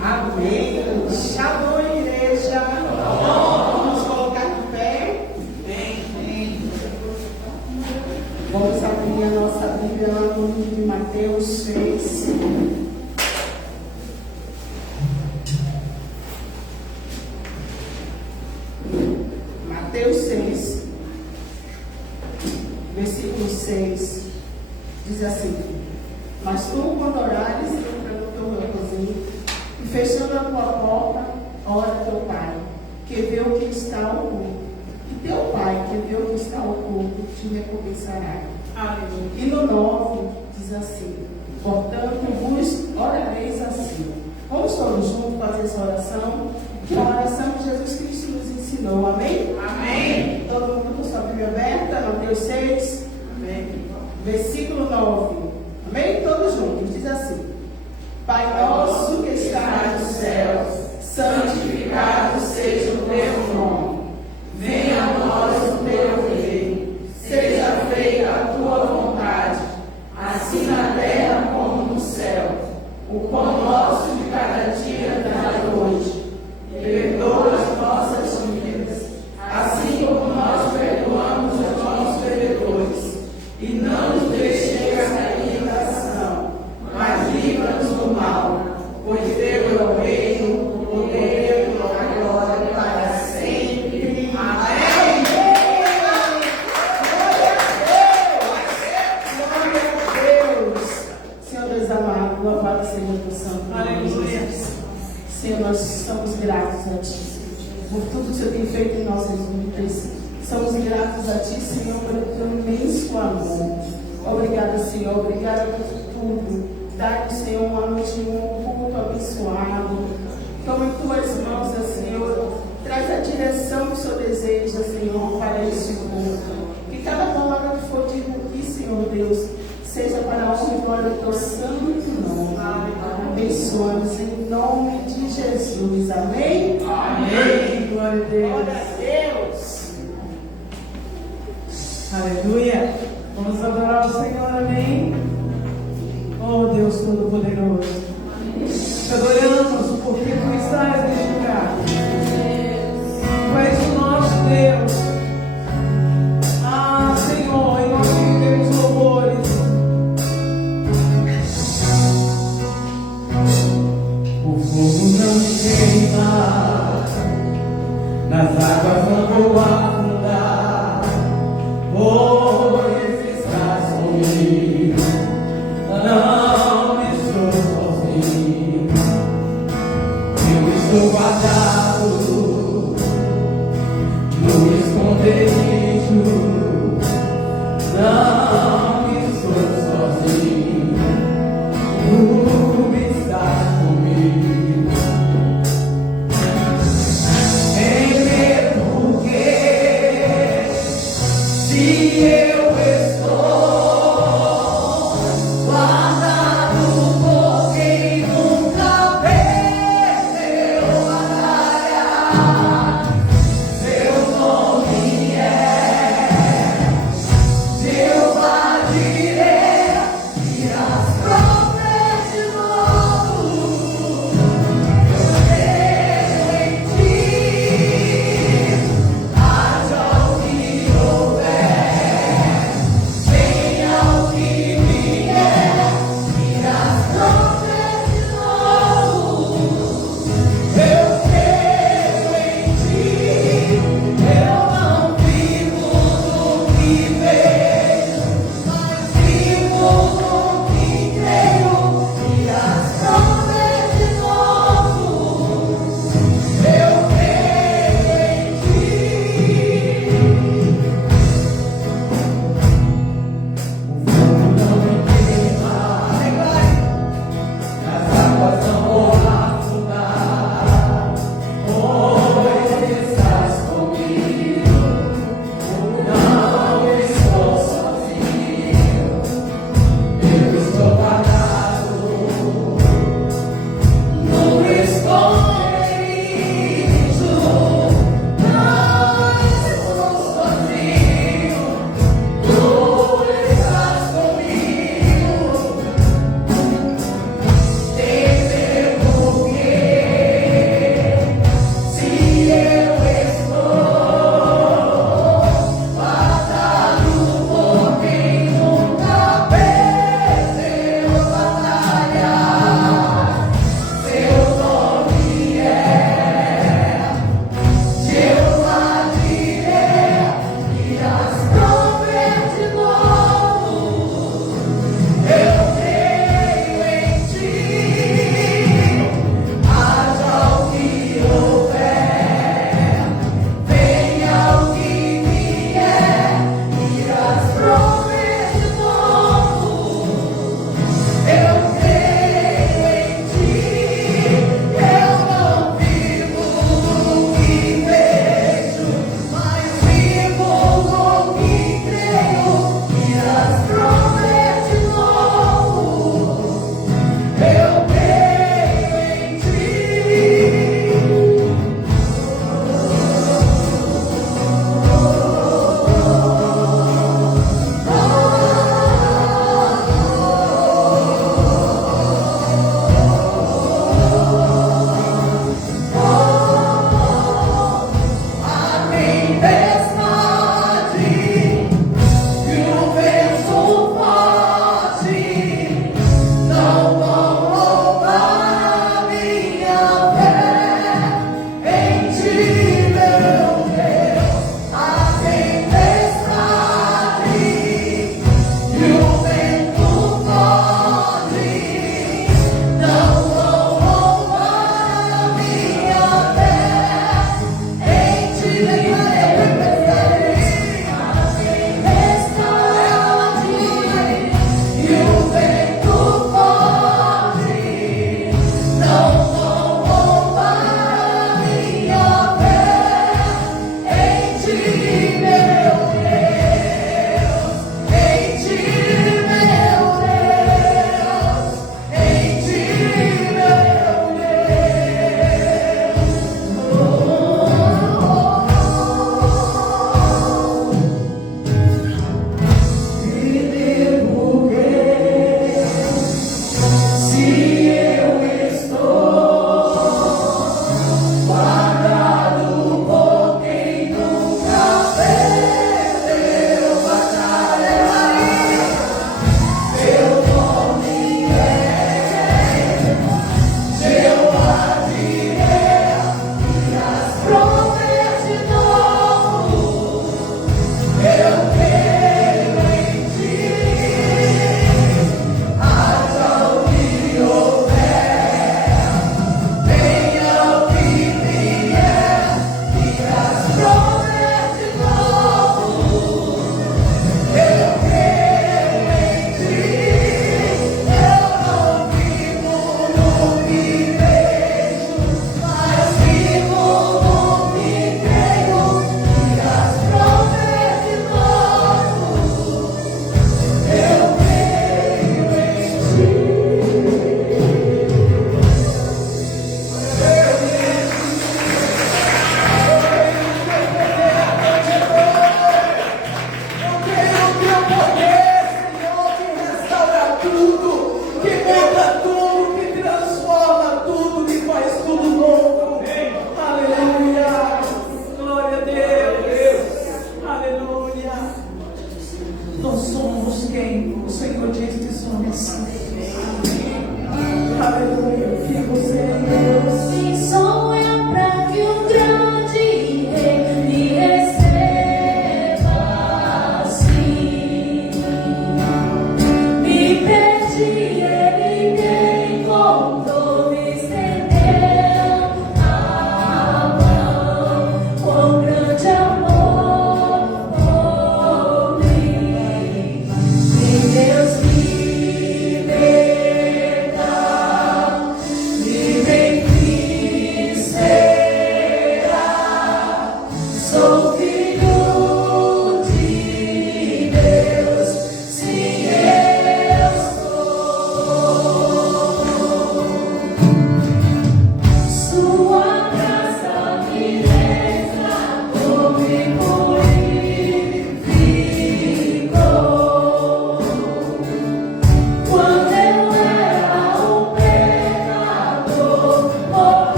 Amém. Shalom, igreja. Vamos colocar de pé. Vamos abrir a nossa Bíblia no livro de Mateus 6. Mateus 6, versículo 6, diz assim: Mas tu, quando orares, entra no teu reposinho, e fechando a tua porta, ora teu Pai, que vê o que está oculto. E teu Pai, que vê o que está oculto, te recompensará. Aleluia. E no 9, diz assim: Portanto, vos orareis assim. Vamos todos juntos fazer essa oração, que é a oração que Jesus Cristo nos ensinou. Amém? Amém. Todo mundo com sua Bíblia aberta, Mateus 6, amém. Versículo 9. Amém? Todos juntos. Diz assim: Pai nosso que está nos céus, santificado seja o teu nome. Venha a nós o teu reino. Seja feita a tua vontade, assim na terra como no céu. O pão nosso de cada dia dá hoje. E perdoa as nossas dívidas, assim como nós perdoamos os nossos devedores. E não nos deixeis cair em tentação, mas livra-nos do mal. Pois teu é o reino, o poder e a glória para sempre. Amém. Glória a Deus. Senhor Deus amado, louvado seja o teu santo nome. Aleluia. Senhor, nós somos gratos a Ti por tudo que o Senhor tem feito em nossas vidas. Somos gratos a Ti, Senhor, pelo Teu imenso amor. Obrigada, Senhor. Obrigada por tudo. Dá-nos, Senhor, uma noite, um culto abençoado. Toma em Tuas mãos, Senhor. Traz a direção que o Senhor deseja, Senhor, para este culto. Que cada palavra que for dita aqui, Senhor Deus, seja para a honra e glória do Teu santo nome. Abençoa-nos em nome de Jesus. Amém? Amém. Glória a Deus. Glória a Deus. Aleluia. Vamos adorar o Senhor. Amém. Oh Deus Todo-Poderoso. Te adoramos porque Tu estás neste lugar. Tu és o nosso Deus. Ah, Senhor, e nós te rendemos louvores. O fogo não me queima, nas águas não vou afundar, pois estás comigo, não estou sozinho, eu estou guardado no esconderijo, não estou sozinho, tu estás comigo. Em medo porque se eu estou guardado por quem nunca perdeu a batalha,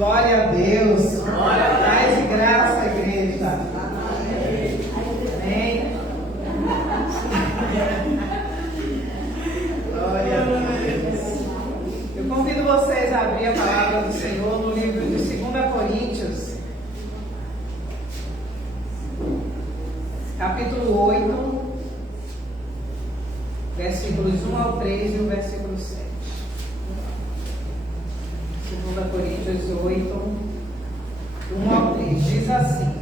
Glória a Deus. Paz e graça, igreja. Amém. Glória a Deus. Eu convido vocês a abrir a palavra do Senhor no livro de 2 Coríntios, capítulo 8, versículos 1 ao 3 e o versículo 7. 2 Coríntios 8, 1 ao 3, diz assim: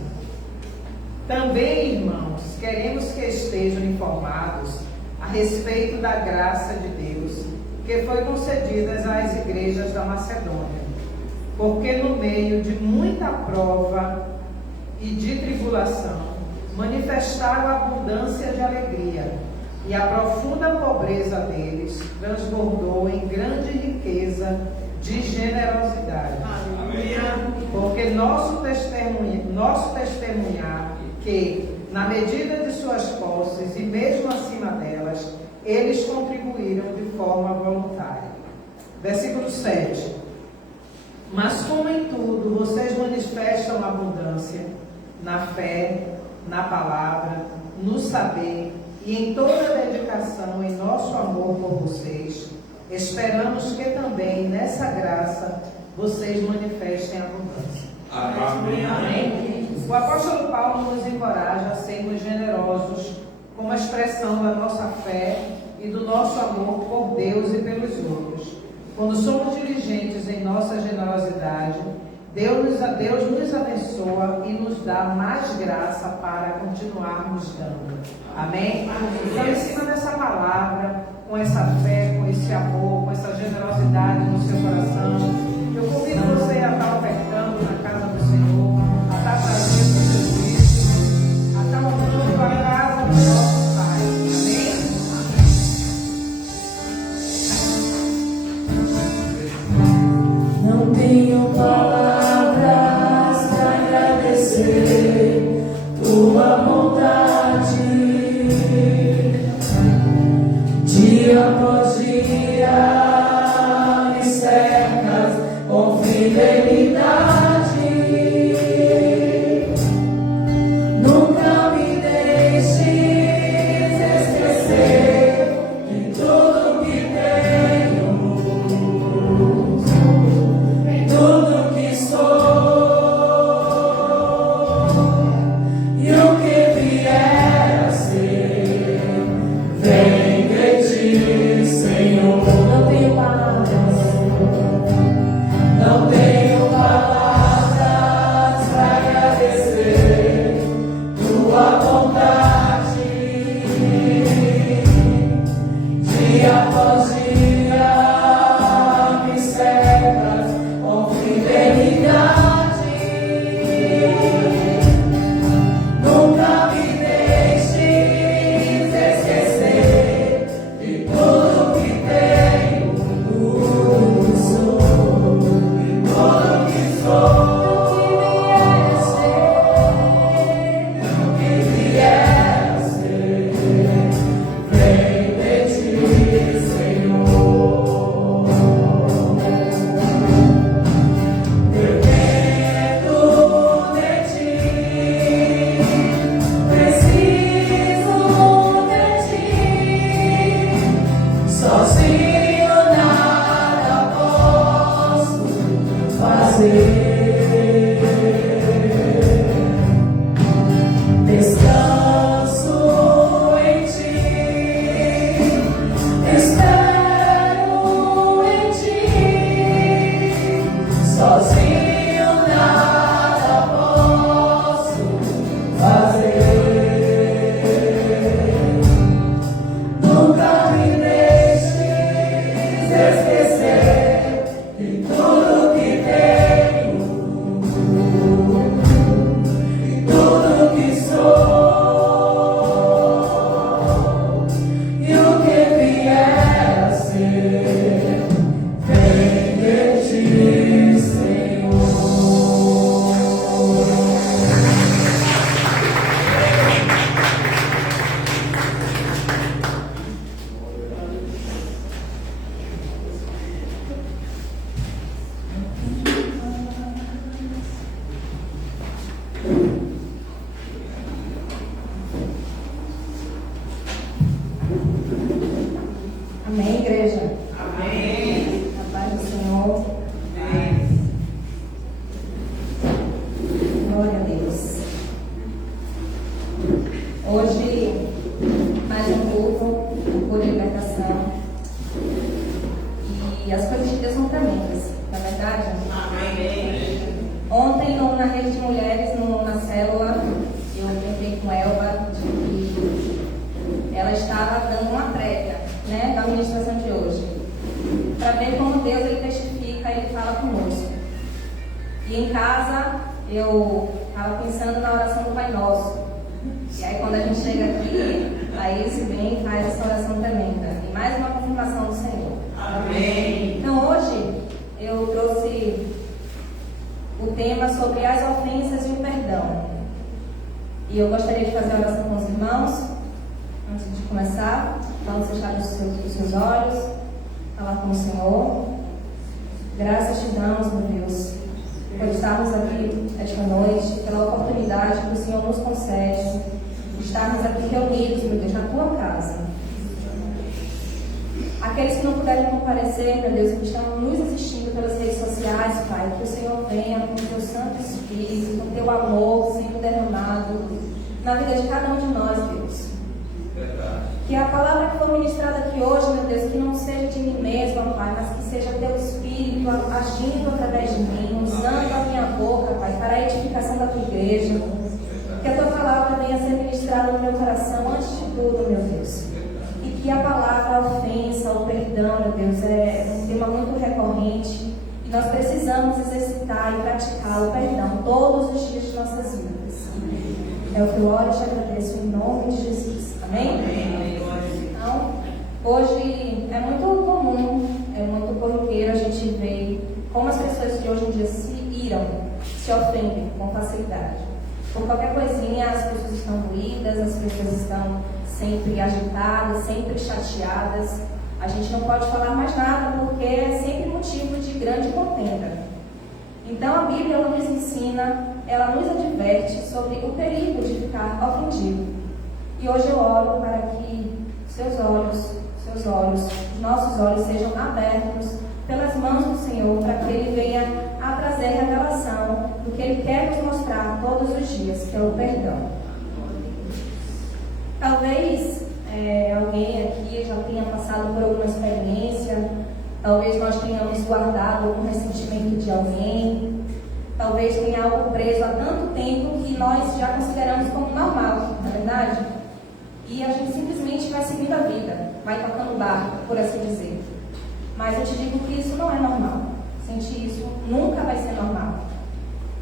Também, irmãos, queremos que estejam informados a respeito da graça de Deus que foi concedida às igrejas da Macedônia, porque no meio de muita prova e de tribulação manifestaram abundância de alegria, e a profunda pobreza deles transbordou em grande riqueza de generosidade. Porque nosso testemunhar que, na medida de suas posses e mesmo acima delas, eles contribuíram de forma voluntária. Versículo 7. Mas como em tudo vocês manifestam abundância, na fé, na palavra, no saber e em toda a dedicação em nosso amor por vocês, esperamos que também nessa graça vocês manifestem abundância. Amém. Amém. O apóstolo Paulo nos encoraja a sermos generosos como expressão da nossa fé e do nosso amor por Deus e pelos outros. Quando somos diligentes em nossa generosidade, Deus nos abençoa e nos dá mais graça para continuarmos dando. Amém? Então, em cima dessa palavra, com essa fé, com esse amor, com essa generosidade no seu coração, eu convido você a estar ofertando na casa do Senhor, a estar trazendo Jesus, a estar honrando a casa do nosso Pai. Amém? Não tenho palavras para agradecer tua bondade, dia após dia me cercas com fidelidade. Nunca me deixes esquecer de tudo que tenho, tudo que sou e o que vier a ser, vem de ti, Senhor. Não tenho palavras, não tenho palavras para agradecer tua bondade, dia após dia me cercas com fidelidade. Nunca me deixes esquecer de tudo que tenho, tudo que sou, tudo que sou. O que vier a ser, vem de ti, Senhor. Dependo de ti, preciso de ti, sozinho nada posso fazer. Descanso em ti, espero em ti, sozinho nada posso fazer. Nunca me deixes esquecer de tudo que tenho, tudo que sou e o que vier a ser, vem de ti, Senhor. Amém, igreja? Amém. A paz do Senhor. Amém. Glória a Deus. Hoje, mais um culto, por libertação. E as coisas de Deus são tremendas, na verdade. Amém. Ontem, na rede de mulheres, na célula, eu comentei com Elba de que ela estava dando uma prévia, né, da ministração de hoje, para ver como Deus ele testifica, ele fala conosco. E em casa, eu estava pensando na oração do Pai Nosso. E aí, quando a gente chega aqui, aí Thaís vem e faz essa oração tremenda. E mais uma confirmação do Senhor. Amém. Então hoje eu trouxe o tema sobre as ofensas e o perdão. E eu gostaria de fazer a oração com os irmãos, antes de começar. Vamos fechar os seus olhos, falar com o Senhor. Graças te damos, meu Deus, por estarmos aqui esta noite, pela oportunidade que o Senhor nos concede, de estarmos aqui reunidos, meu Deus, na tua casa. Aqueles que não puderem comparecer, meu Deus, que estão nos assistindo pelas redes sociais, Pai, que o Senhor venha com o teu Santo Espírito, com o teu amor sendo derramado na vida de cada um de nós, Deus. Que a palavra que for ministrada aqui hoje, meu Deus, que não seja de mim mesma, Pai, mas que seja teu Espírito agindo através de mim, usando a minha boca, Pai, para a edificação da tua igreja. Que a tua palavra venha ser ministrada no meu coração antes de tudo, meu Deus. E que a palavra, a ofensa, o perdão, meu Deus, é um tema muito recorrente. E nós precisamos exercitar e praticar o perdão todos os dias de nossas vidas. É o que eu oro e te agradeço em nome de Jesus. Amém? Então, hoje é muito comum, é muito corriqueiro a gente ver como as pessoas que hoje em dia se iram, se ofendem com facilidade. Por qualquer coisinha, as pessoas estão doídas, as pessoas estão sempre agitadas, sempre chateadas. A gente não pode falar mais nada porque é sempre motivo de grande contenda. Então a Bíblia ela nos ensina, ela nos adverte sobre o perigo de ficar ofendido. E hoje eu oro para que seus olhos, os nossos olhos sejam abertos pelas mãos do Senhor, para que Ele venha a trazer revelação do que Ele quer nos mostrar todos os dias, que é o perdão. Talvez alguém aqui já tenha passado por alguma experiência, talvez nós tenhamos guardado algum ressentimento de alguém, talvez tenha algo preso há tanto tempo que nós já consideramos como normal, não é verdade? E a gente simplesmente vai seguindo a vida, vai tocando o barco, por assim dizer. Mas eu te digo que isso não é normal. Sentir isso nunca vai ser normal.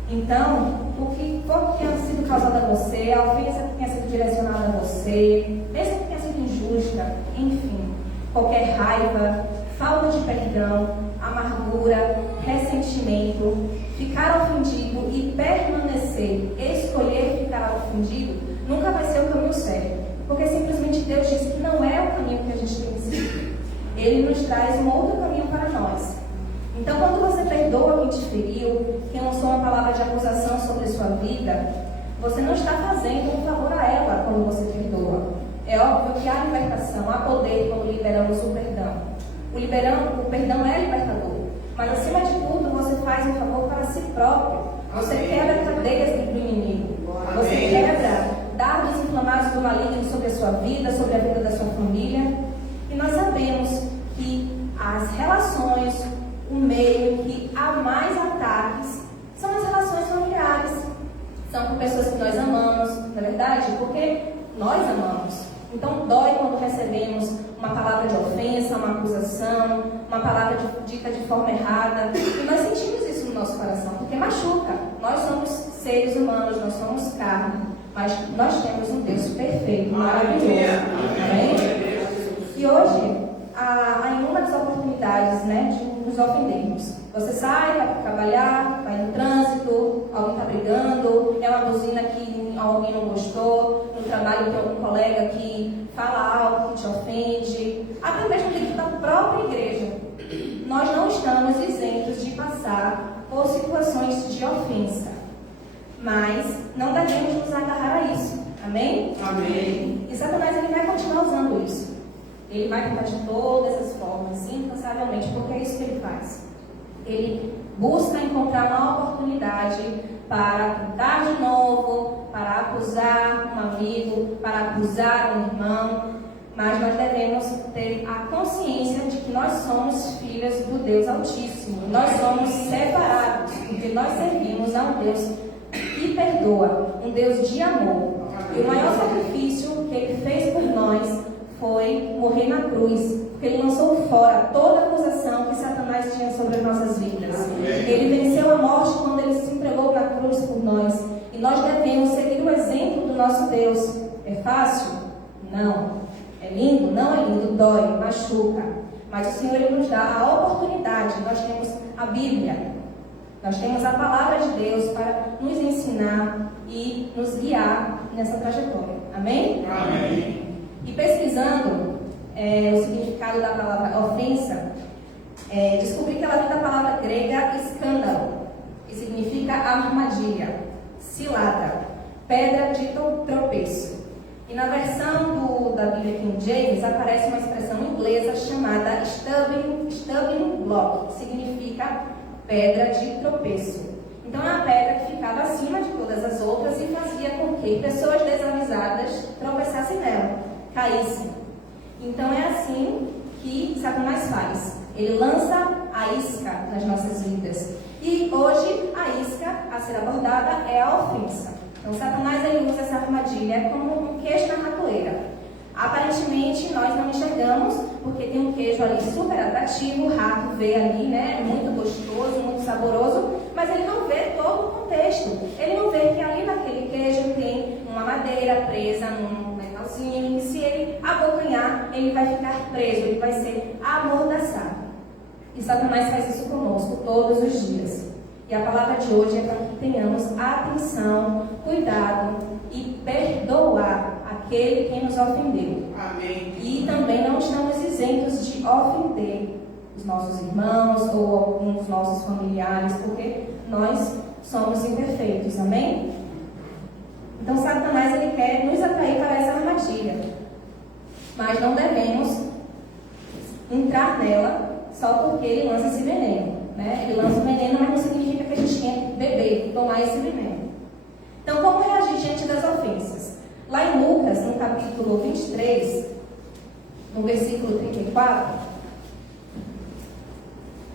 Então, o que for que tenha sido causado a você, a ofensa que tenha sido direcionada a você, mesmo que tenha sido injusta, enfim, qualquer raiva, falta de perdão, amargura, ressentimento, ficar ofendido e permanecer, escolher ficar ofendido, nunca vai ser o caminho certo. Porque simplesmente Deus diz que não é o caminho que a gente tem que seguir. Ele nos traz um outro caminho para nós. Então, quando você perdoa quem te feriu, quem lançou uma palavra de acusação sobre sua vida, você não está fazendo um favor a ela quando você perdoa. É óbvio que há libertação, há poder quando liberamos o perdão. O perdão é libertador. Mas, acima de tudo, você faz um favor para si próprio. Você quebra cadeias do inimigo. Você quebra dardos inflamados do maligno sobre a sua vida, sobre a vida da sua família. E nós sabemos que as relações, o meio que há mais ataques, são as relações familiares. São com pessoas que nós amamos, não é verdade? Porque nós amamos. Então dói quando recebemos uma palavra de ofensa, uma acusação, uma palavra dita de forma errada. E nós sentimos isso no nosso coração, porque machuca. Nós somos seres humanos, nós somos carne. Mas nós temos um Deus perfeito, maravilhoso. Amém? E hoje, há inúmeras oportunidades, né, de nos ofendermos. Você sai, vai trabalhar, vai no trânsito, alguém está brigando, é uma buzina que alguém não gostou, no trabalho tem algum colega que fala algo que te ofende, até mesmo dentro da própria igreja. Nós não estamos isentos de passar por situações de ofensa, mas não devemos nos agarrar a isso. Amém? Amém. E Satanás ele vai continuar usando isso. Ele vai tentar de todas as formas, incansavelmente, porque é isso que ele faz. Ele busca encontrar uma oportunidade para tentar de novo, para acusar um amigo, para acusar um irmão, mas nós devemos ter a consciência de que nós somos filhos do Deus Altíssimo. Nós somos separados, porque nós servimos a um Deus que perdoa, um Deus de amor. E o maior sacrifício que Ele fez por nós foi morrer na cruz, porque Ele lançou fora toda a acusação que Satanás tinha sobre as nossas vidas. Ele venceu a morte quando Ele se entregou na cruz por nós. E nós devemos seguir o exemplo do nosso Deus. É fácil? Não. não é lindo, dói, machuca. Mas o Senhor ele nos dá a oportunidade. Nós temos a Bíblia, nós temos a palavra de Deus para nos ensinar e nos guiar nessa trajetória. Amém? Amém. E pesquisando o significado da palavra ofensa, descobri que ela vem da palavra grega escândalo, que significa armadilha, cilada, pedra de tropeço. E na versão da Bíblia King James aparece uma expressão inglesa chamada stumbling block, que significa pedra de tropeço. Então é uma pedra que ficava acima de todas as outras e fazia com que pessoas desavisadas tropeçassem nela, caíssem. Então é assim que Satanás faz. Ele lança a isca nas nossas vidas. E hoje a isca a ser abordada é a ofensa. Então Satanás ele usa essa armadilha como um queijo na ratoeira. Aparentemente nós não enxergamos porque tem um queijo ali super atrativo, o rato vê ali, né, muito gostoso, muito saboroso, mas ele não vê todo o contexto. Ele não vê que ali naquele queijo tem uma madeira presa num metalzinho e se ele abocanhar, ele vai ficar preso, ele vai ser amordaçado. E Satanás faz isso conosco todos os dias. E a palavra de hoje é para que tenhamos atenção, cuidado e perdoar aquele que nos ofendeu. Amém. E também não estamos isentos de ofender os nossos irmãos ou alguns dos nossos familiares, porque nós somos imperfeitos. Amém? Então Satanás ele quer nos atrair para essa armadilha. Mas não devemos entrar nela só porque ele lança esse veneno. Né? Ele lança o veneno, mas não significa que a gente tenha que beber, tomar esse veneno. Então, como reagir diante das ofensas? Lá em Lucas, no capítulo 23, no versículo 34,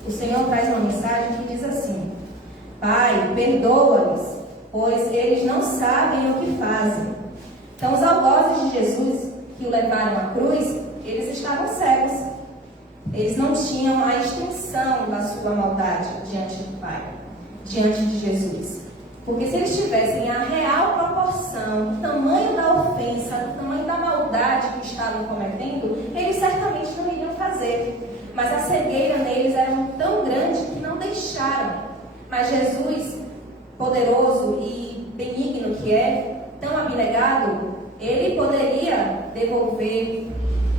o Senhor traz uma mensagem que diz assim: Pai, perdoa-lhes, pois eles não sabem o que fazem. Então, os algozes de Jesus que o levaram à cruz, eles estavam cegos. Eles não tinham a extensão da sua maldade diante do Pai, diante de Jesus. Porque se eles tivessem a real proporção, o tamanho da ofensa, o tamanho da maldade que estavam cometendo, eles certamente não iriam fazer. Mas a cegueira neles era tão grande que não deixaram. Mas Jesus, poderoso e benigno que é, tão abnegado, ele poderia devolver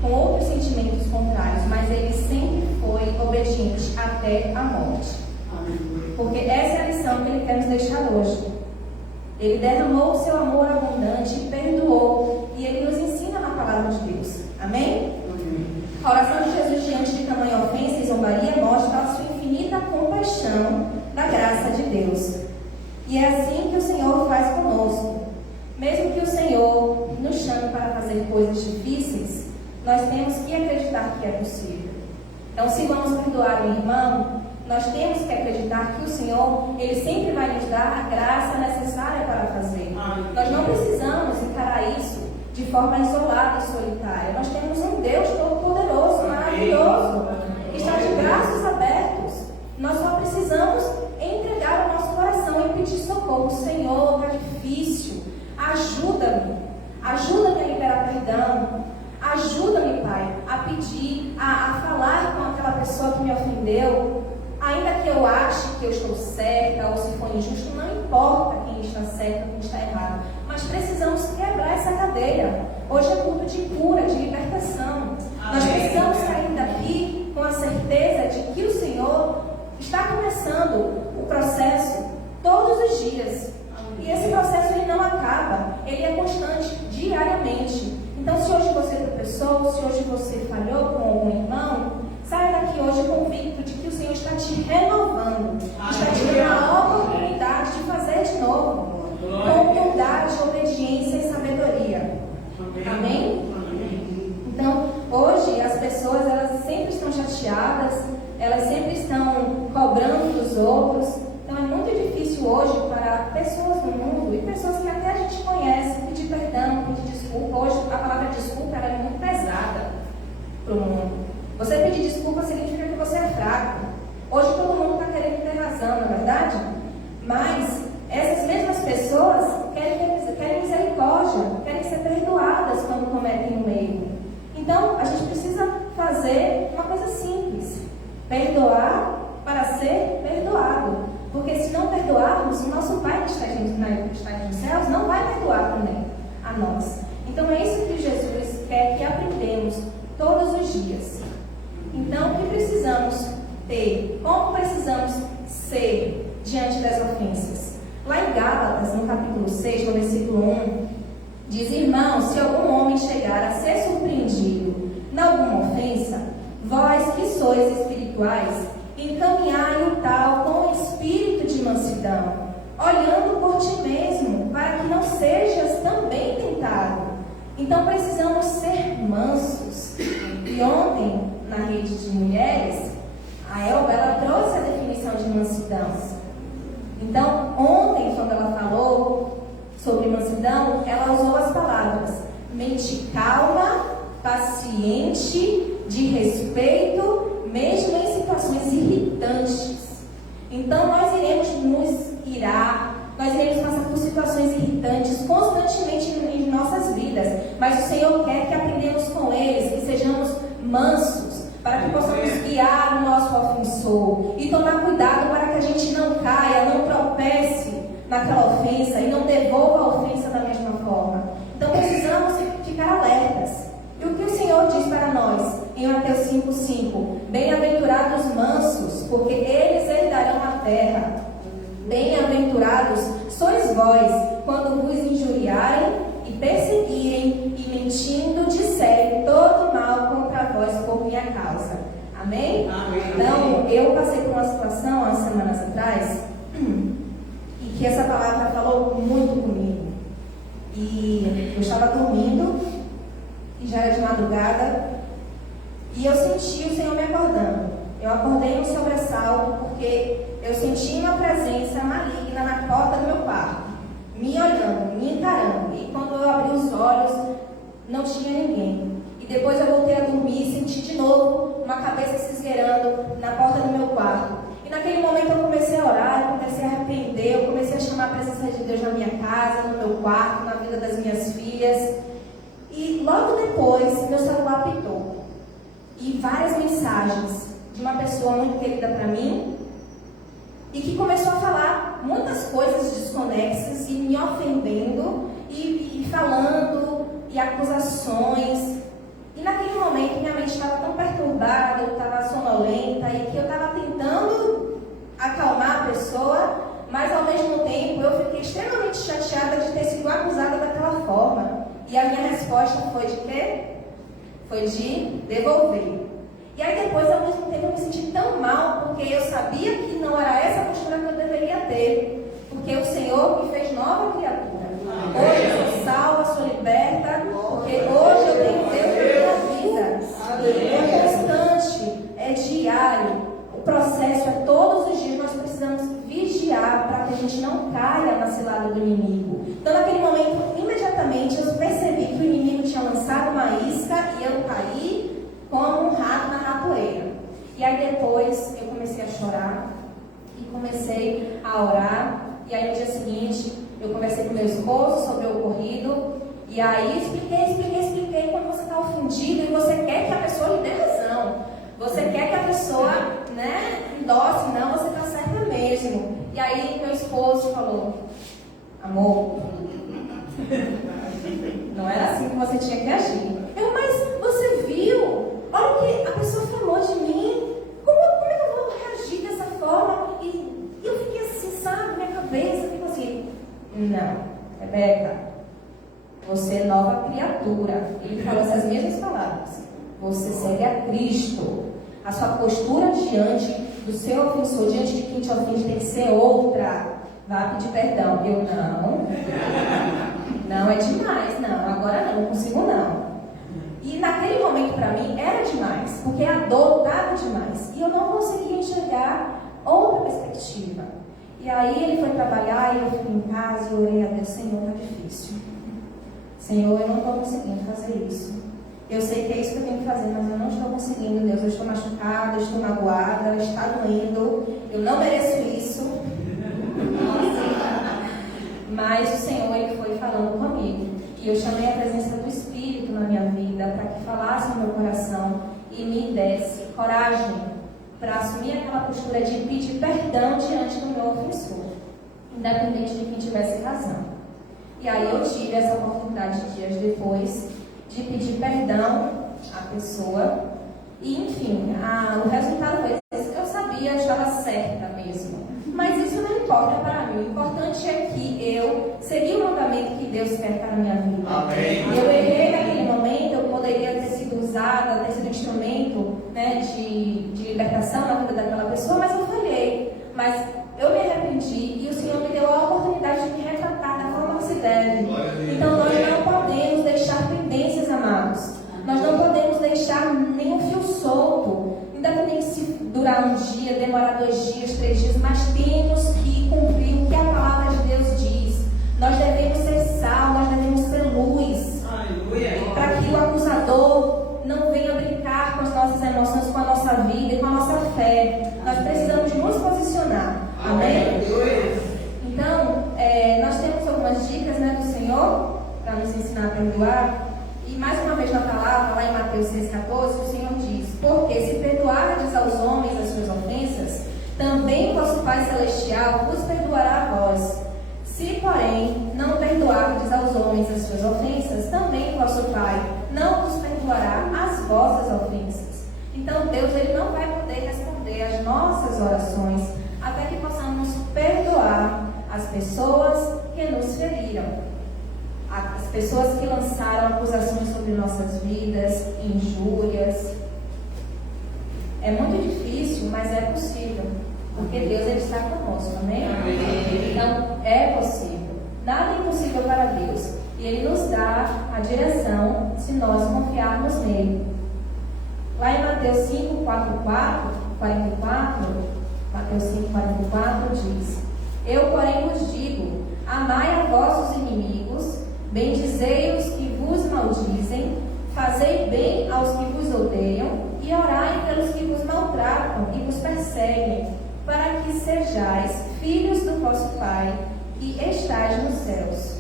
com outros sentimentos contrários, mas ele sempre foi obediente até a morte. Porque essa é a lição que ele quer nos deixar hoje. Ele derramou o seu amor abundante e perdoou, e ele nos ensina na palavra de Deus. Amém? A oração de Jesus diante de tamanha ofensa e zombaria mostra a sua infinita compaixão da graça de Deus. E é assim que o Senhor faz conosco. Mesmo que o Senhor nos chame para fazer coisas difíceis, nós temos que acreditar que é possível. Então, se vamos perdoar um irmão, nós temos que acreditar que o Senhor, Ele sempre vai nos dar a graça necessária para fazer. Nós não precisamos encarar isso de forma isolada e solitária. Nós temos um Deus todo-poderoso, maravilhoso, que está de braços abertos. Nós só precisamos entregar o nosso coração e pedir socorro. Senhor, está difícil. Ajuda-me. Ajuda-me a liberar perdão. Ajuda-me, Pai, a pedir, a falar com aquela pessoa que me ofendeu. Ainda que eu ache que eu estou certa ou se for injusto, não importa quem está certo ou quem está errado. Mas precisamos quebrar essa cadeia. Hoje é culto de cura, de libertação. Nós precisamos sair daqui com a certeza de que o Senhor está começando o processo todos os dias. E esse processo ele não acaba, ele é constante, diariamente. Então, se hoje você tropeçou, se hoje você falhou com algum irmão, saia daqui hoje convicto de que o Senhor está te renovando, está te dando a oportunidade de fazer de novo, com humildade, obediência e sabedoria. Amém? Então, hoje as pessoas elas sempre estão chateadas, elas sempre estão cobrando dos outros. Então, é muito difícil hoje para pessoas do mundo e pessoas que até a gente conhece pedir perdão, pedir desculpa. Hoje a palavra desculpa ela é muito pesada para o mundo. Você pedir desculpa significa que você é fraco. Hoje todo mundo está querendo ter razão, não é verdade? Mas essas mesmas pessoas querem misericórdia, querem ser perdoadas quando cometem um erro. Então, a gente Perdoar para ser perdoado. Porque se não perdoarmos, o nosso Pai que está aqui nos céus não vai perdoar também a nós. Então é isso que Jesus quer que aprendamos todos os dias. Então, o que precisamos ter? Como precisamos ser diante das ofensas? Lá em Gálatas, no capítulo 6, no versículo 1, diz: irmãos, se algum homem chegar a ser surpreendido em alguma ofensa, vós que sois espirituais, encaminhai o tal com espírito de mansidão, olhando por ti mesmo, para que não sejas também tentado. Então precisamos ser mansos. E ontem, na rede de mulheres, a Elba, ela trouxe a definição de mansidão. Então, ontem, quando ela falou sobre mansidão, ela usou as palavras mente calma, paciente, de respeito, mesmo em situações irritantes. Então, nós iremos nos irar, nós iremos passar por situações irritantes constantemente em nossas vidas, mas o Senhor quer que aprendamos com eles, que sejamos mansos, para que possamos guiar o nosso ofensor e tomar cuidado para que a gente não caia, não tropece naquela ofensa e não devolva a ofensa da mesma forma. Então precisamos ficar alertas. E o que o Senhor diz para nós em Mateus 5,5? Bem-aventurados mansos, porque eles herdarão a terra. Bem-aventurados sois vós, quando vos injuriarem e perseguirem e mentindo disserem todo mal contra vós por minha causa. Amém? Amém. Então, eu passei por uma situação há semanas atrás e que essa palavra falou muito comigo. E eu estava dormindo e já era de madrugada e eu senti o Senhor me acordando. Eu acordei no sobressalto porque eu senti uma presença maligna na porta do meu quarto, me olhando, me encarando. E quando eu abri os olhos, não tinha ninguém. E depois eu voltei a dormir e senti de novo uma cabeça se esgueirando na porta do meu quarto. E naquele momento eu comecei a orar, eu comecei a arrepender, eu comecei a chamar a presença de Deus na minha casa, no meu quarto, na vida das minhas filhas. E logo depois, meu celular apitou. E várias mensagens de uma pessoa muito querida para mim, e que começou a falar muitas coisas desconexas e me ofendendo e falando e acusações. E naquele momento minha mente estava tão perturbada, eu estava sonolenta e que eu estava tentando acalmar a pessoa, mas ao mesmo tempo eu fiquei extremamente chateada de ter sido acusada daquela forma. E a minha resposta foi de quê? Foi de devolver. E aí depois, ao mesmo tempo, eu me senti tão mal, porque eu sabia que não era essa postura que eu deveria ter. Porque o Senhor me fez nova criatura. Hoje eu sou salva, sou liberta, porque hoje eu tenho Deus na minha vida. É constante, é diário. O processo é todos os dias, nós precisamos vigiar para que a gente não caia na cilada do inimigo. Então, naquele momento, imediatamente, eu percebi que o inimigo tinha lançado uma isca e eu caí como um rato na ratoeira. E aí depois eu comecei a chorar e comecei a orar. E aí no dia seguinte eu conversei com meu esposo sobre o ocorrido. E aí expliquei. Quando você está ofendido e você quer que a pessoa lhe dê razão, você quer que a pessoa, endosse, não, você está certa mesmo. E aí meu esposo falou: amor, não era assim que você tinha que agir. Mas você viu? Olha o que a pessoa falou de mim. Como é que eu vou reagir dessa forma? E eu fiquei assim, sabe? Minha cabeça ficou assim. Não, Rebeca, você é nova criatura. Ele falou essas mesmas palavras. Você segue a Cristo. A sua postura diante do seu ofensor, diante de quem te ofende, tem que ser outra. Vá pedir perdão. Eu não. Não é demais, não. Agora não consigo não. E naquele momento para mim era demais, porque a dor estava demais. E eu não conseguia enxergar outra perspectiva. E aí ele foi trabalhar e eu fui em casa e orei a Deus: Senhor, está difícil. Senhor, eu não estou conseguindo fazer isso. Eu sei que é isso que eu tenho que fazer, mas eu não estou conseguindo, Deus. Eu estou machucada, eu estou magoada, ela está doendo. Eu não mereço isso. Mas o Senhor, Ele foi falando comigo. E eu chamei a presença do Espírito na minha vida para que falasse no meu coração e me desse coragem para assumir aquela postura de pedir perdão diante do meu ofensor, independente de quem tivesse razão. E aí eu tive essa oportunidade dias depois de pedir perdão à pessoa e, enfim, o resultado foi esse. Eu sabia, eu estava certa mesmo, mas isso não importa para mim. O importante é que eu segui o mandamento que Deus quer para a minha vida. Amém. Eu errei naquele momento, eu poderia ter sido usada, ter sido instrumento, né, de libertação na vida daquela pessoa, mas eu falhei. Mas eu me arrependi e o Senhor me deu a oportunidade de me retratar da forma que se deve. Então nós não podemos deixar pendências, amados. Nós não podemos deixar nenhum fio solto, independente se durar um dia, demorar 2 dias, 3 dias, mas temos que cumprir o que a palavra de Deus diz. Nós devemos ser sal, nós devemos ser luz, para que o acusador não venha brincar com as nossas emoções, com a nossa vida e com a nossa fé. Nós precisamos nos posicionar. Amém? Então, nós temos algumas dicas, né, do Senhor para nos ensinar a perdoar. E mais uma vez na palavra, lá em Mateus 6,14, o Senhor diz: porque se perdoardes aos homens as suas ofensas, também vosso Pai Celestial vos perdoará a vós. Se, porém, não perdoardes aos homens as suas ofensas, também vosso Pai não vos perdoará as vossas ofensas. Então Deus, Ele não vai poder responder às nossas orações até que possamos perdoar as pessoas que nos feriram, as pessoas que lançaram acusações sobre nossas vidas, injúrias. É muito difícil, mas é possível, porque Deus, Ele está conosco, amém? Então, é possível. Nada é impossível para Deus. E Ele nos dá a direção se nós confiarmos nele. Lá em Mateus 5:44, Mateus 5:44 diz: eu, porém, vos digo, amai a vossos inimigos, bendizei os que vos maldizem, fazei bem aos que vos odeiam e orai pelos que vos maltratam e vos perseguem, para que sejais filhos do vosso Pai que estais nos céus.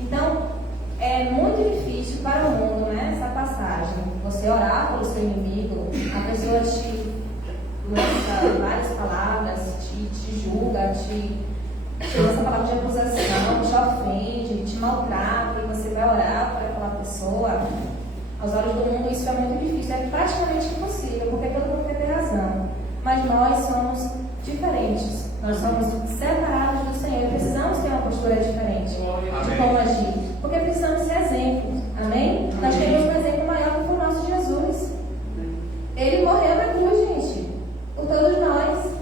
Então, é muito difícil para o mundo, né, essa passagem. Você orar pelo seu inimigo, a pessoa te lança várias palavras, te julga, te lança palavra de acusação, te ofende, te maltrata, e você vai orar para aquela pessoa. Aos olhos do mundo isso é muito difícil, é praticamente impossível, porque todo mundo quer ter razão. Mas nós somos diferentes, nós somos separados do Senhor e precisamos ter uma postura diferente de como agir, porque precisamos ser exemplos, amém? Nós temos um exemplo maior que foi o nosso Jesus. Ele morreu na cruz, gente, por todos nós,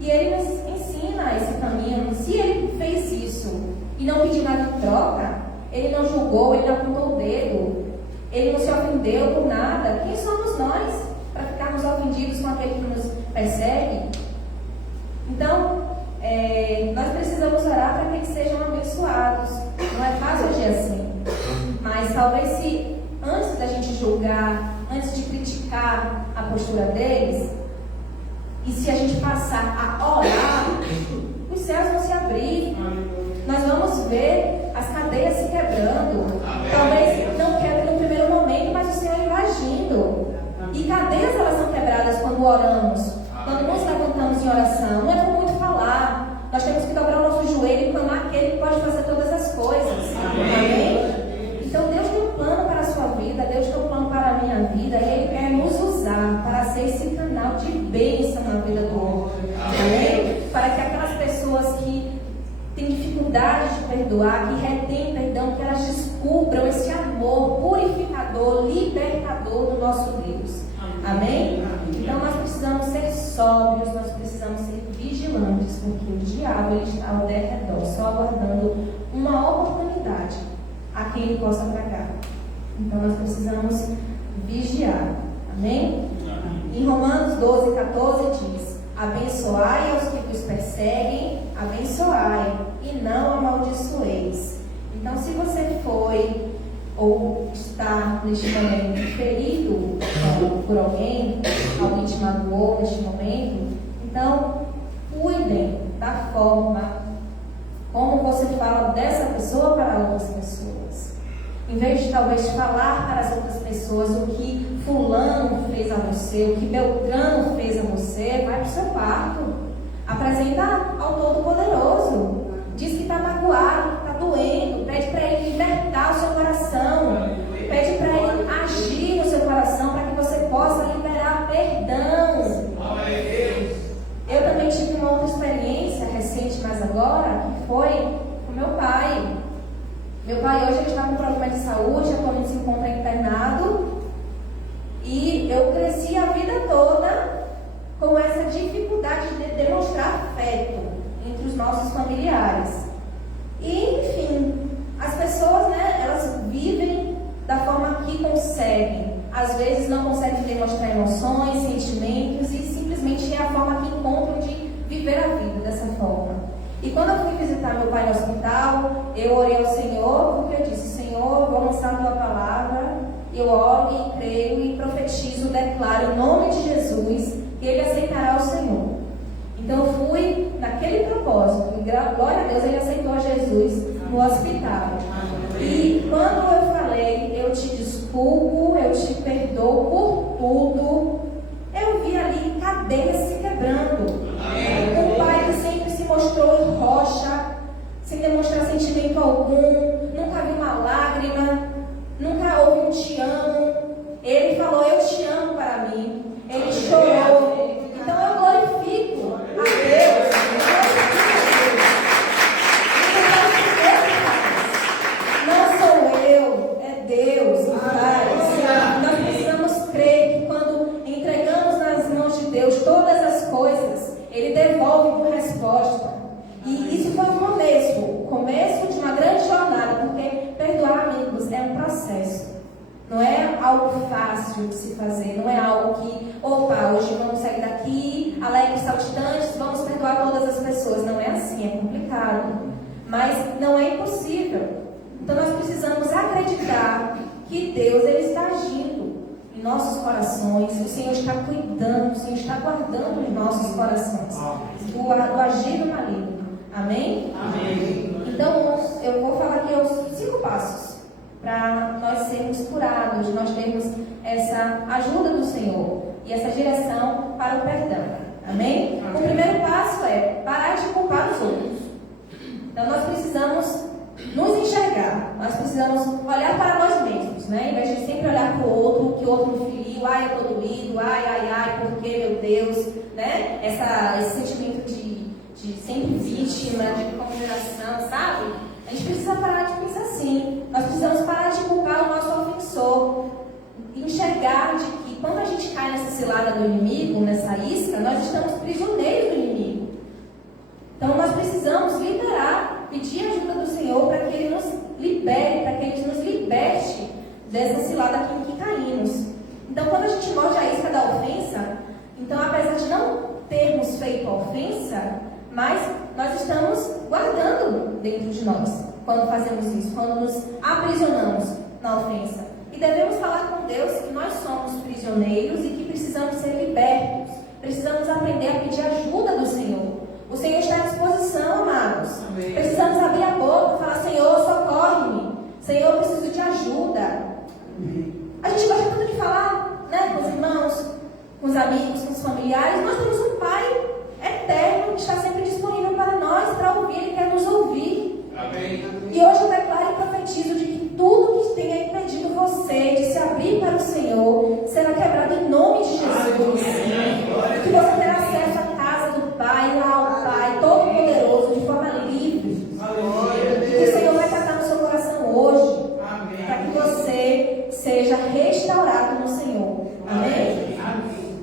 e Ele nos ensina esse caminho. Se Ele fez isso e não pediu nada em troca, Ele não julgou, Ele não apontou o dedo, Ele não se ofendeu por nada, quem somos nós para ficarmos ofendidos com aquele que nos persegue? Então, nós precisamos orar para que eles sejam abençoados. Não é fácil agir assim, mas talvez se antes da gente julgar, antes de criticar a postura deles, e se a gente passar a orar, os céus vão se abrir. Nós vamos ver as cadeias se quebrando. Talvez não quebre no primeiro momento, mas o Senhor vai agindo. E cadeias elas são quebradas quando oramos, quando nos levantamos em oração. Não é por muito falar. Nós temos que dobrar o nosso joelho e clamar aquele que pode fazer todas as coisas. Amém? Então Deus tem um plano para a sua vida, Deus tem um plano para a minha vida, e Ele quer nos usar para ser esse canal de bênção na vida do outro. Amém? Para que aquelas pessoas que têm dificuldade de perdoar, que retêm perdão, que elas descubram esse amor purificador, libertador do nosso Deus. Amém? Então nós precisamos ser sóbrios, nós precisamos ser vigilantes, porque o diabo ele está ao derredor, só aguardando uma oportunidade a quem ele possa tragar. Então nós precisamos vigiar. Amém? Em Romanos 12:14 diz: abençoai aos que vos perseguem, abençoai, e não amaldiçoeis. Então, se você foi ou está neste momento ferido por alguém te magoou neste momento, então cuidem da forma como você fala dessa pessoa para outras pessoas. Em vez de talvez falar para as outras pessoas o que fulano fez a você, o que Beltrano fez a você, vai para o seu quarto. Apresenta ao Todo-Poderoso. Diz que está magoado, está doendo. Pede para Ele libertar o seu coração. Pede para Ele agir no seu coração para que você possa liberar perdão. Eu também tive uma outra experiência recente, mas agora, que foi com meu pai. Meu pai hoje ele está com problema de saúde, atualmente se encontra internado. E eu cresci a vida toda com essa dificuldade de demonstrar afeto entre os nossos familiares. E, enfim, as pessoas, né, elas vivem da forma que conseguem. Às vezes não conseguem demonstrar emoções, sentimentos, e simplesmente é a forma que encontram de viver a vida dessa forma. E quando eu fui visitar meu pai no hospital, eu orei ao Senhor, porque eu disse: Senhor, vou mostrar a tua palavra, eu oro e creio e profetizo, declaro em nome de Jesus que ele aceitará o Senhor. Então eu fui naquele propósito, e glória a Deus, ele aceitou a Jesus no hospital. E quando eu falei, eu te desculpo, eu te perdoo por tudo, eu vi ali cadeias se quebrando. Um pai que sempre se mostrou em rocha, sem demonstrar sentimento algum, nunca viu uma lágrima, nunca houve um te amo. Ele falou: eu te amo para mim. Ele chorou. Então eu glorifico a Deus. Não sou eu, é Deus que faz. Nós precisamos crer que quando entregamos nas mãos de Deus todas as coisas, Ele devolve por resposta. E isso foi o começo de uma grande jornada, porque perdoar, amigos, é um processo. Não é algo fácil de se fazer, não é algo que, opa, hoje vamos sair daqui, alegres, saltitantes, vamos perdoar todas as pessoas. Não é assim, é complicado, mas não é impossível. Então nós precisamos acreditar que Deus, Ele está agindo em nossos corações, o Senhor está cuidando, o Senhor está guardando os nossos corações do agir do maligno. Amém? Amém. Então eu vou falar aqui os 5 passos para nós sermos curados, nós termos essa ajuda do Senhor e essa direção para o perdão. Amém? O primeiro passo é parar de culpar os outros. Então nós precisamos nos enxergar, nós precisamos olhar para nós mesmos, né? Em vez de sempre olhar para o outro, o que o outro não feriu, ai, eu estou doído, ai, porque, meu Deus, né? Esse sentimento de sempre vítima, de condenação, sabe? A gente precisa parar de pensar assim. Nós precisamos parar de culpar o nosso ofensor. Enxergar de que quando a gente cai nessa cilada do inimigo, nessa isca, nós estamos prisioneiros do inimigo. Então nós precisamos liberar, pedir a ajuda do Senhor para que Ele nos libere, para que Ele nos liberte dessa cilada em que caímos. Então quando a gente morde a isca da ofensa, então apesar de não termos feito a ofensa, mas nós estamos guardando dentro de nós quando fazemos isso, quando nos aprisionamos na ofensa. E devemos falar com Deus que nós somos prisioneiros e que precisamos ser libertos. Precisamos aprender a pedir ajuda do Senhor. O Senhor está à disposição, amados. Amém. Precisamos abrir a boca e falar: Senhor, socorre-me. Senhor, eu preciso de ajuda. Amém. A gente gosta tanto de falar, né, com os irmãos, com os amigos, com os familiares. Nós temos um Pai eterno que está sempre disponível para nós, para ouvir. Ele quer nos ouvir. Amém. E hoje eu declaro e profetizo de que tudo que tenha impedido você de se abrir para o Senhor será quebrado em nome de Jesus. Que você terá acesso à casa do Pai, lá ao Pai Todo-Poderoso, de forma livre. Que o Senhor vai tratar no seu coração hoje, para que você seja restaurado no Senhor. Amém?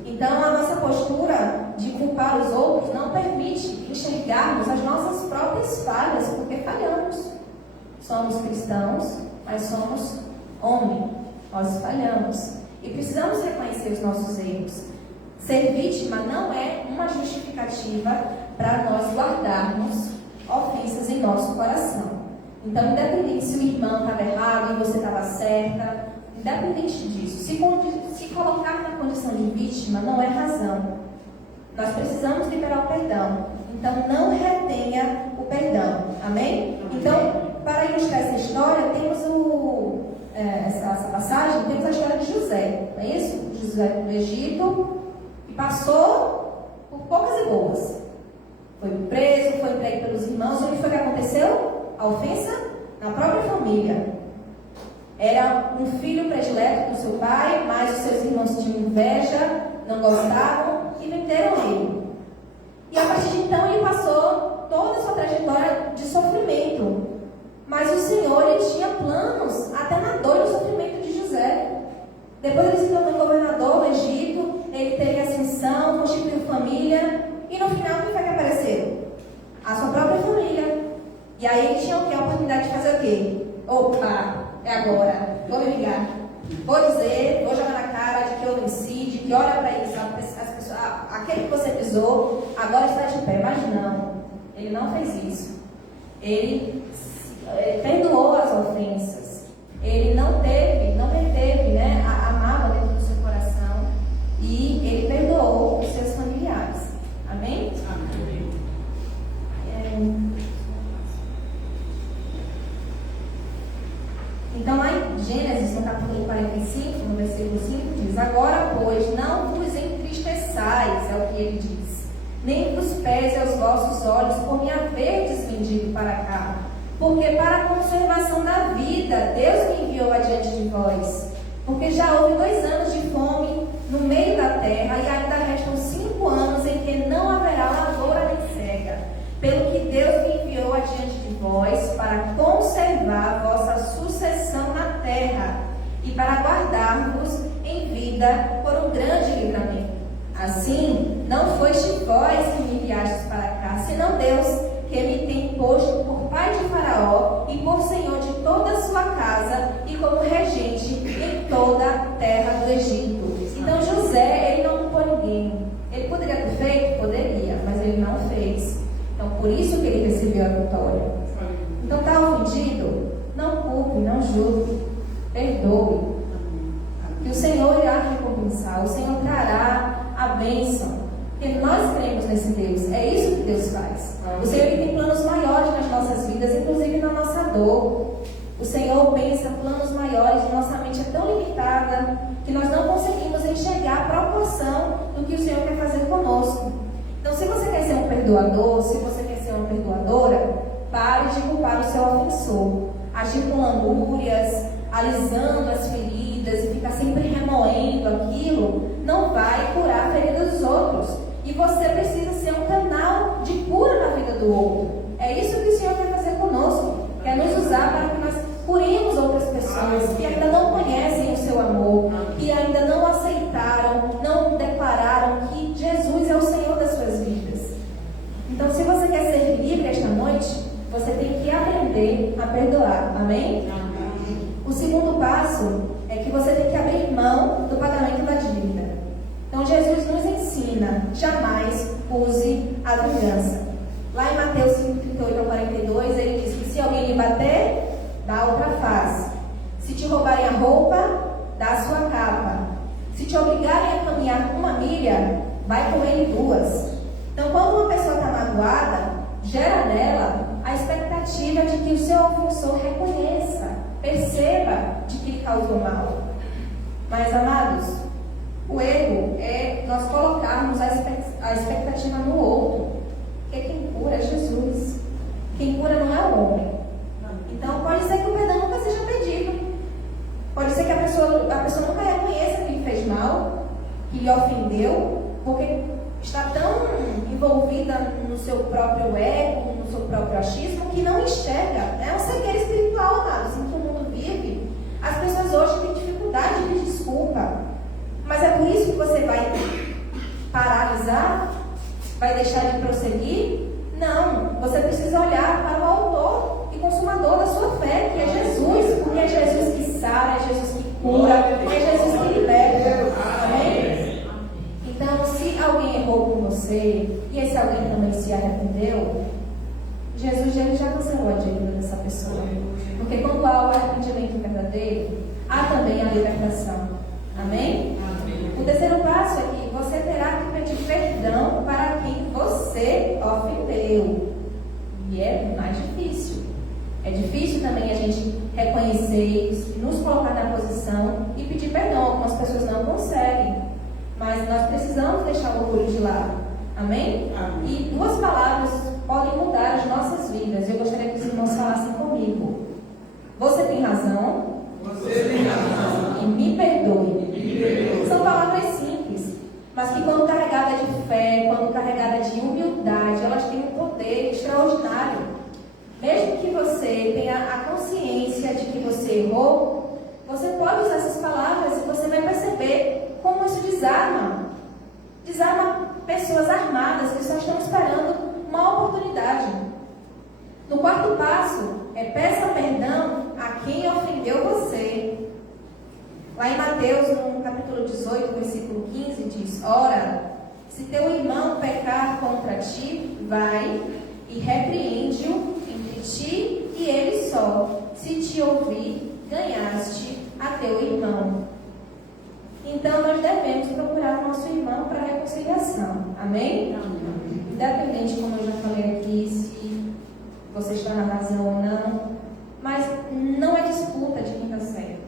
Então a nossa postura de culpar os outros não permite enxergarmos as nossas próprias falhas, porque falhamos. Somos cristãos, mas somos homens, nós falhamos. E precisamos reconhecer os nossos erros. Ser vítima não é uma justificativa para nós guardarmos ofensas em nosso coração. Então, independente se o irmão estava errado e você estava certa, independente disso, se colocar na condição de vítima não é razão. Nós precisamos liberar o perdão. Então, não retenha o perdão. Amém? Então, para ilustrar essa história, temos essa passagem, temos a história de José, não é isso? José do Egito, que passou por poucas e boas. Foi preso, foi entregue pelos irmãos. O que foi que aconteceu? A ofensa na própria família. Era um filho predileto do seu pai, mas os seus irmãos tinham inveja, não gostavam e venderam ele. E a partir de então ele passou toda a sua trajetória de sofrimento. Mas o Senhor, ele tinha planos até na dor e no sofrimento de José. Depois ele se tornou governador do Egito, ele teve ascensão, constituiu família, e no final quem foi que apareceu? A sua própria família. E aí ele tinha o quê? A oportunidade de fazer o quê? Opa, é agora, vou me ligar. Vou dizer, vou jogar na cara de que eu venci, de que olha para isso, as pessoas, aquele que você pisou, agora está de pé. Mas não, ele não fez isso. Ele perdoou as ofensas. Ele não reteve, né, a mágoa dentro do seu coração. E ele perdoou os seus familiares. Amém? Amém. Então, lá em Gênesis, no capítulo 45, no versículo 5, diz: agora, pois, não vos entristeçais, é o que ele diz, nem vos pese aos vossos olhos por me haverdes vendido para cá, porque para a conservação da vida Deus me enviou adiante de vós, porque já houve 2 anos de fome no meio da terra, e ainda restam 5 anos em que não haverá lavoura nem cega, pelo que Deus me enviou adiante de vós para conservar a vossa sucessão na terra e para guardar-vos em vida por um grande livramento. Assim, não foste vós que me enviastes para cá, senão Deus, que me tem posto por pai de Faraó e por senhor de toda a sua casa e como regente em toda a terra do Egito. Então José, ele não culpou ninguém. Ele poderia ter feito? Poderia, mas ele não fez. Então por isso que ele recebeu a vitória. Então está ofendido? Não culpe, não julgue, perdoe. Que o Senhor irá recompensar, o Senhor trará a bênção. Porque nós cremos nesse Deus, é isso que Deus faz. O Senhor tem planos maiores nas nossas vidas, inclusive na nossa dor. O Senhor pensa planos maiores, nossa mente é tão limitada que nós não conseguimos enxergar a proporção do que o Senhor quer fazer conosco. Então, se você quer ser um perdoador, se você quer ser uma perdoadora, pare de culpar o seu ofensor. Agir com lamúrias, alisando as feridas e ficar sempre remoendo aquilo, não vai curar a ferida dos outros. E você precisa ser um canal de cura na vida do outro. É isso que o Senhor quer fazer conosco. Quer nos usar para que nós curemos outras pessoas que ainda não conhecem o seu amor, que ainda não aceitaram, não declararam que Jesus é o Senhor das suas vidas. Então, se você quer ser livre esta noite, você tem que aprender a perdoar. Amém? O segundo passo é que você tem que abrir mão do pagamento da dívida. Então Jesus nos ensina: jamais use a vingança. Lá em Mateus 5:38 ao 42, ele diz que se alguém lhe bater, dá outra face. Se te roubarem a roupa, dá a sua capa. Se te obrigarem a caminhar 1 milha, vai com ele 2. Então, quando uma pessoa está magoada, gera nela a expectativa de que o seu ofensor reconheça, perceba de que lhe causou mal. Mas, amados, o erro é nós colocarmos a expectativa no outro. Porque quem cura é Jesus. Quem cura não é o homem. Então, pode ser que o perdão nunca seja pedido. Pode ser que a pessoa nunca reconheça que lhe fez mal, que lhe ofendeu, porque está tão envolvida no seu próprio ego, no seu próprio achismo, que não enxerga. É uma cegueira espiritual, amados, em que o mundo vive. As pessoas hoje têm dificuldade de pedir desculpa. Mas é por isso que você vai paralisar? Vai deixar de prosseguir? Não. Você precisa olhar para o autor e consumador da sua fé, que é Jesus. Porque é Jesus que sara, é Jesus que cura, é Jesus que liberta. Amém? Então, se alguém errou com você, e esse alguém também se arrependeu, Jesus já cancelou a dívida dessa pessoa. Porque quando há o arrependimento verdadeiro, há também a libertação. Amém? O terceiro passo é que você terá que pedir perdão para quem você ofendeu. E é mais difícil. É difícil também a gente reconhecer, nos colocar na posição e pedir perdão. Algumas pessoas não conseguem, mas nós precisamos deixar o orgulho de lado. Amém? Amém. E duas palavras podem mudar as nossas vidas. Eu gostaria que os irmãos falassem comigo. Você tem razão. Você tem razão. E me perdoe. Me perdoe. São palavras simples, mas que quando carregadas de fé, quando carregadas de humildade, elas têm um poder extraordinário. Mesmo que você tenha a consciência de que você errou, você pode usar essas palavras e você vai perceber como isso desarma pessoas armadas que só estão esperando uma oportunidade. No quarto passo, peça perdão a quem ofendeu você. Lá em Mateus, no capítulo 18, versículo 15, diz: Ora, se teu irmão pecar contra ti, vai e repreende-o entre ti e ele só. Se te ouvir, ganhaste a teu irmão. Então, nós devemos procurar o nosso irmão para reconciliação. Amém? Amém. Independente, como eu já falei aqui, se você está na razão ou não, mas não é disputa de quem está certo.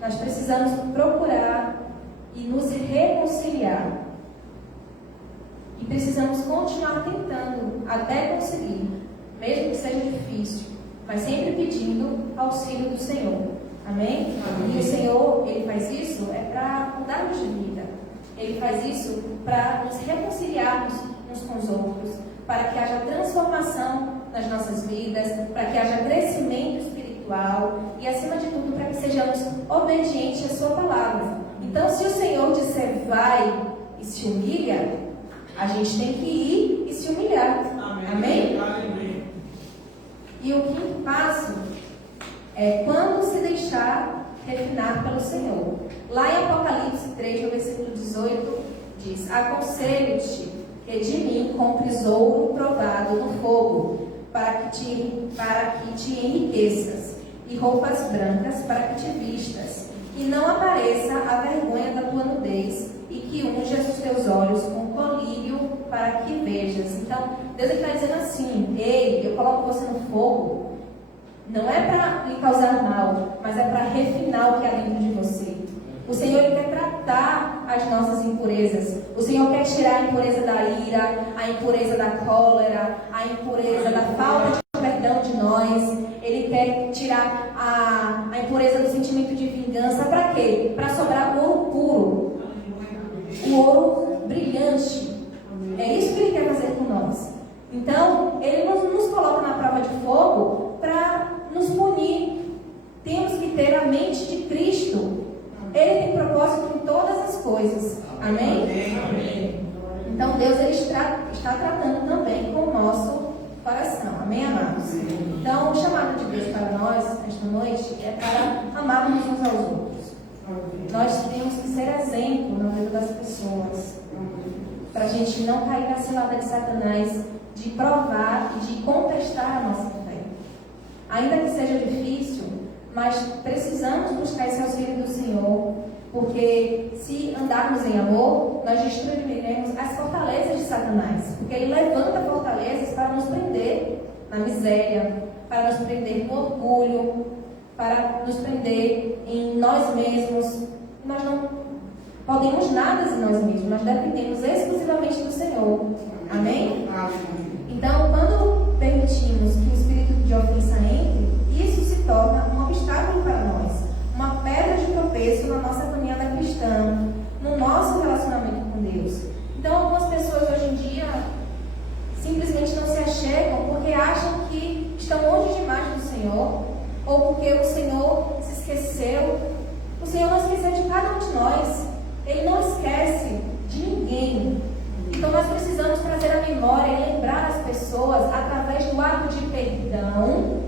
Nós precisamos procurar e nos reconciliar. E precisamos continuar tentando até conseguir, mesmo que seja difícil, mas sempre pedindo auxílio do Senhor. Amém? Amém. E o Senhor, Ele faz isso para mudarmos de vida. Ele faz isso para nos reconciliarmos uns com os outros, para que haja transformação nas nossas vidas, para que haja crescimento espiritual e, acima de tudo, para que sejamos obedientes à Sua palavra. Então, se o Senhor disser vai e se humilha, a gente tem que ir e se humilhar. Amém? Amém? E o quinto passo é quando se deixar refinar pelo Senhor. Lá em Apocalipse 3, no versículo 18, diz: Aconselho-te que de mim compres ouro provado no fogo, para que te enriqueças, e roupas brancas para que te vistas, e não apareça a vergonha da tua nudez, e que unjas os teus olhos com colírio para que vejas. Então, Deus está dizendo assim: ei, eu coloco você no fogo. Não é para lhe causar mal, mas é para refinar o que há dentro de você. O Senhor Ele quer tratar as nossas impurezas. O Senhor quer tirar a impureza da ira, a impureza da cólera, a impureza da falta de perdão de nós. Ele quer tirar a impureza do sentimento de vingança. Para quê? Para sobrar o ouro puro, o ouro brilhante. É isso que Ele quer fazer com nós. Então, Ele nos coloca na prova de fogo para nos punir. Temos que ter a mente de Cristo. Ele tem propósito em todas as coisas. Amém? Amém. Então, Deus Ele está tratando também com o nosso coração. Amém, amados? Então, o chamado de Deus para nós, esta noite, é para amarmos uns aos outros. Nós temos que ser exemplo na vida das pessoas, para a gente não cair na cilada de Satanás, de provar e de contestar a nossa fé. Ainda que seja difícil, mas precisamos buscar esse auxílio do Senhor, porque se andarmos em amor, nós destruiremos as fortalezas de Satanás, porque ele levanta fortalezas para nos prender na miséria, para nos prender no orgulho, para nos prender em nós mesmos. Nós não podemos nada em nós mesmos, nós dependemos exclusivamente do Senhor. Amém? Então, quando permitimos que o espírito de ofensa entre, isso se torna um obstáculo para nós, uma pedra de tropeço na nossa caminhada cristã, no nosso relacionamento com Deus. Então, algumas pessoas hoje em dia simplesmente não se achegam porque acham que estão longe demais do Senhor, ou porque o Senhor se esqueceu. O Senhor não esqueceu de cada um de nós. Ele não esquece de ninguém. Então nós precisamos trazer a memória e lembrar as pessoas através do ato de perdão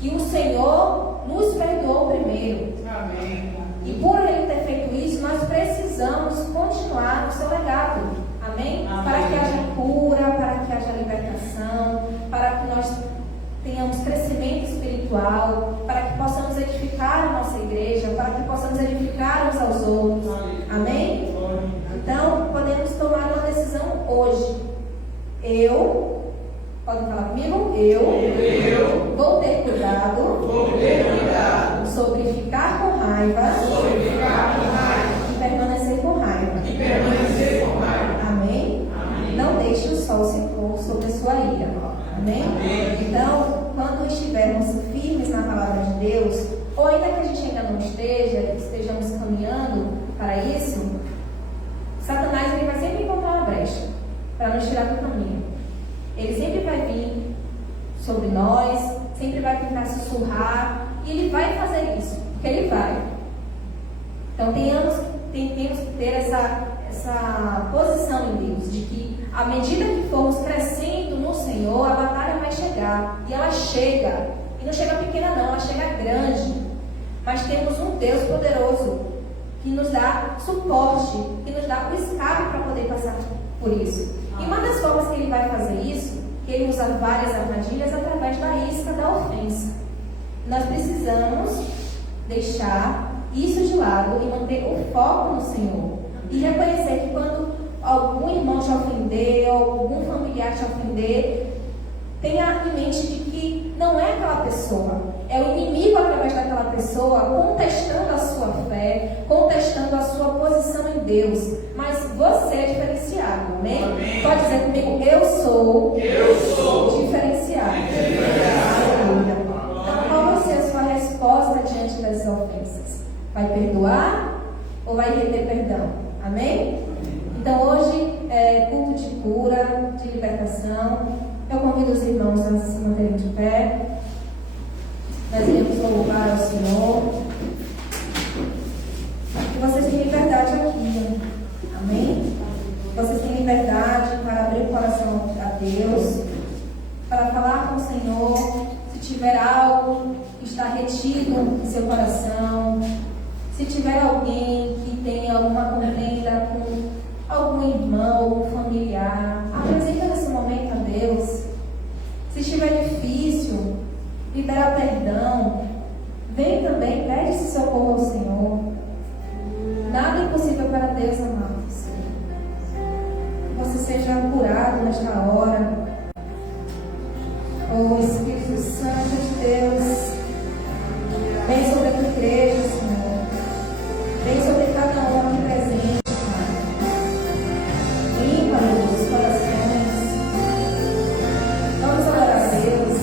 que o Senhor nos perdoou primeiro. Amém. E por Ele ter feito isso, nós precisamos continuar no seu legado. Amém? Amém. Para que haja cura, para que haja libertação, para que nós tenhamos crescimento espiritual, para que possamos edificar a nossa igreja, para que possamos edificar uns aos outros. Amém? Então, podemos tomar uma decisão hoje. Eu Podem falar comigo? Eu vou ter cuidado sobre ficar com raiva e permanecer com raiva. Amém? Não deixe o sol se pôr sobre a sua ira. Amém? Então, quando estivermos firmes na palavra de Deus, ou ainda que a gente ainda não estejamos caminhando para isso, Satanás ele vai sempre encontrar uma brecha para nos tirar do caminho. Ele sempre vai vir sobre nós, sempre vai tentar sussurrar, e ele vai fazer isso, porque ele vai. Então temos que ter essa posição em Deus, de que à medida que formos crescendo no Senhor, a batalha vai chegar, e ela chega, e não chega pequena não, ela chega grande. Mas temos um Deus poderoso, que nos dá suporte, que nos dá o escape para poder passar por isso. E uma das formas que ele vai fazer isso, que ele usa várias armadilhas, através da isca da ofensa. Nós precisamos deixar isso de lado e manter o foco no Senhor. E reconhecer que quando algum irmão te ofender, ou algum familiar te ofender, tenha em mente de que não é aquela pessoa, é o inimigo através daquela pessoa contestando a sua fé, contestando a sua posição em Deus. Mas você é diferenciado, amém? Pode dizer comigo, eu sou diferenciado. Aleluia. Então, qual vai ser a sua resposta diante das ofensas? Vai perdoar ou vai render perdão? Amém? Então, hoje é culto de cura, de libertação. Eu convido os irmãos a se manterem de pé. Nós iremos louvar ao Senhor. E vocês têm liberdade aqui. Amém? Vocês têm liberdade para abrir o coração a Deus, para falar com o Senhor. Se tiver algo que está retido em seu coração, se tiver alguém que tenha alguma contenda com algum irmão, algum familiar, apresenta nesse momento a Deus. Se estiver difícil, libera perdão. Vem também, pede esse socorro ao Senhor. Nada é impossível para Deus, amados. Você seja curado nesta hora. Oh Espírito Santo de Deus, vem sobre a tua igreja, Senhor. Vem sobre cada um aqui presente. Limpa-nos os corações. Vamos orar a Deus.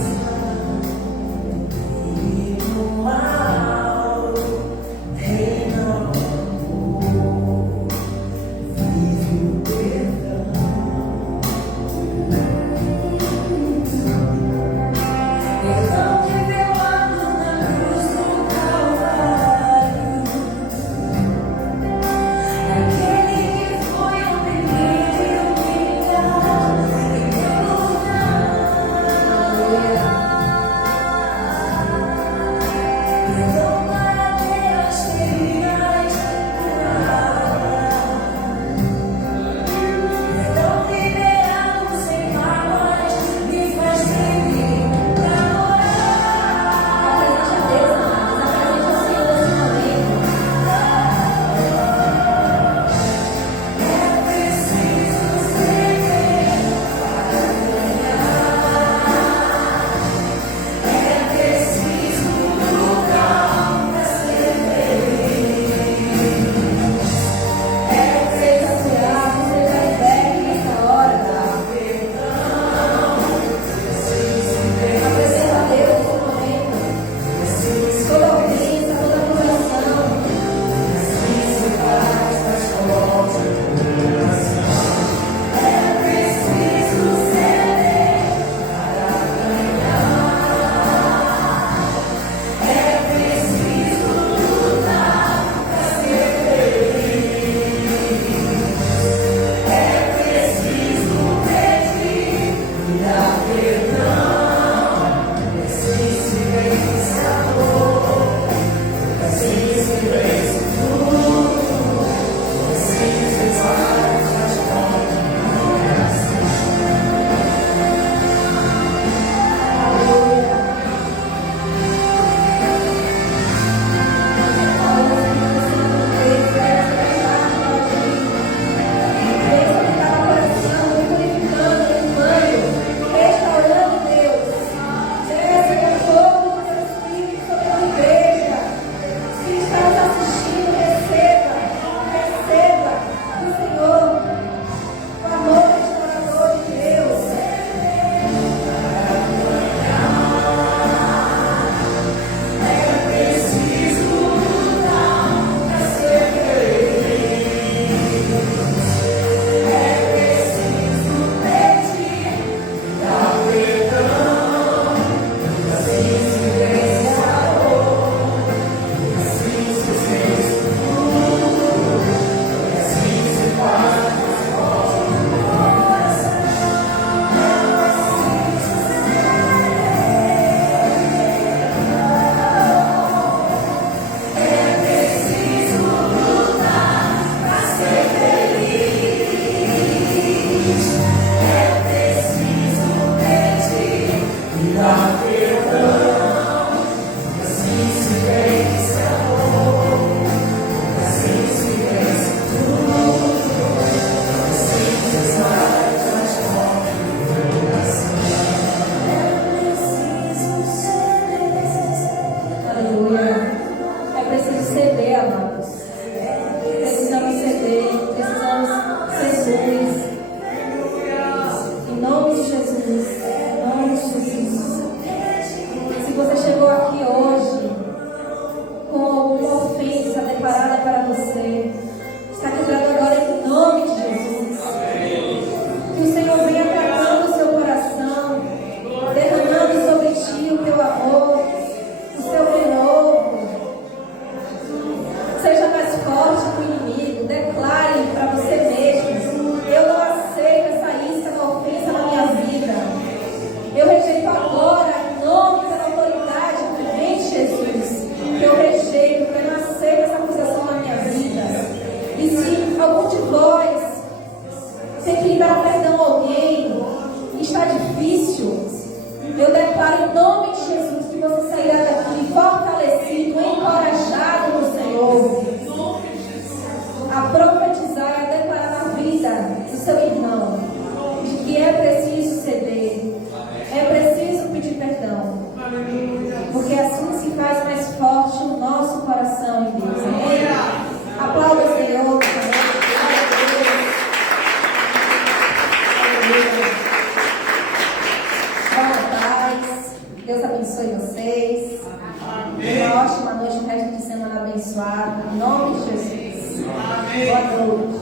noite, um resto de semana abençoado. Em nome de Jesus. Amém. Boa noite.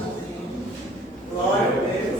Glória a Deus.